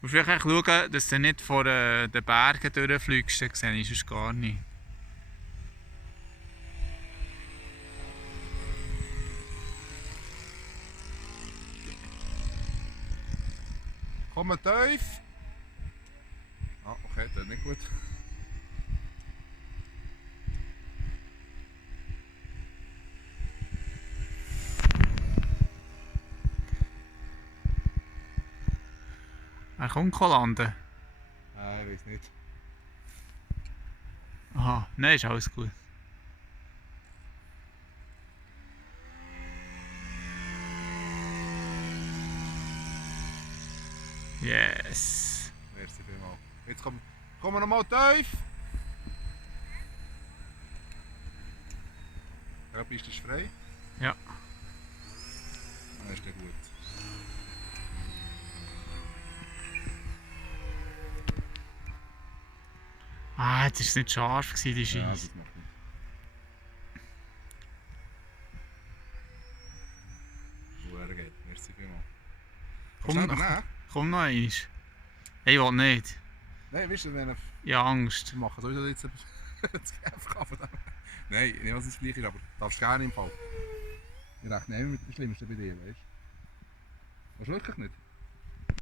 Du musst wirklich schauen, dass du nicht vor den Bergen durchfliegst, dann sehe ich sonst gar nicht. Komm tief! Ah, okay, das ist nicht gut. Er kommt landen. Nein, ich weiß nicht. Aha, nein, ist alles gut. Yes. Merci vielmals. Jetzt kommen wir nochmal tief! Ja, bist du frei? Ja. Dann ist der gut. Ah, jetzt war es nicht scharf, die Ja, Scheisse. das macht nichts. Super geht. Merci vielmals. Kannst du nehmen? Komm noch einmal. Ich will nicht. Nein, weißt du, wenn Ich habe Angst. wir machen sowieso jetzt das GFK von dem. Nein, nicht, was es gleich ist, aber darfst gerne im Fall. Ich rechne immer mit dem Schlimmsten bei dir, weißt du? Willst du wirklich nicht?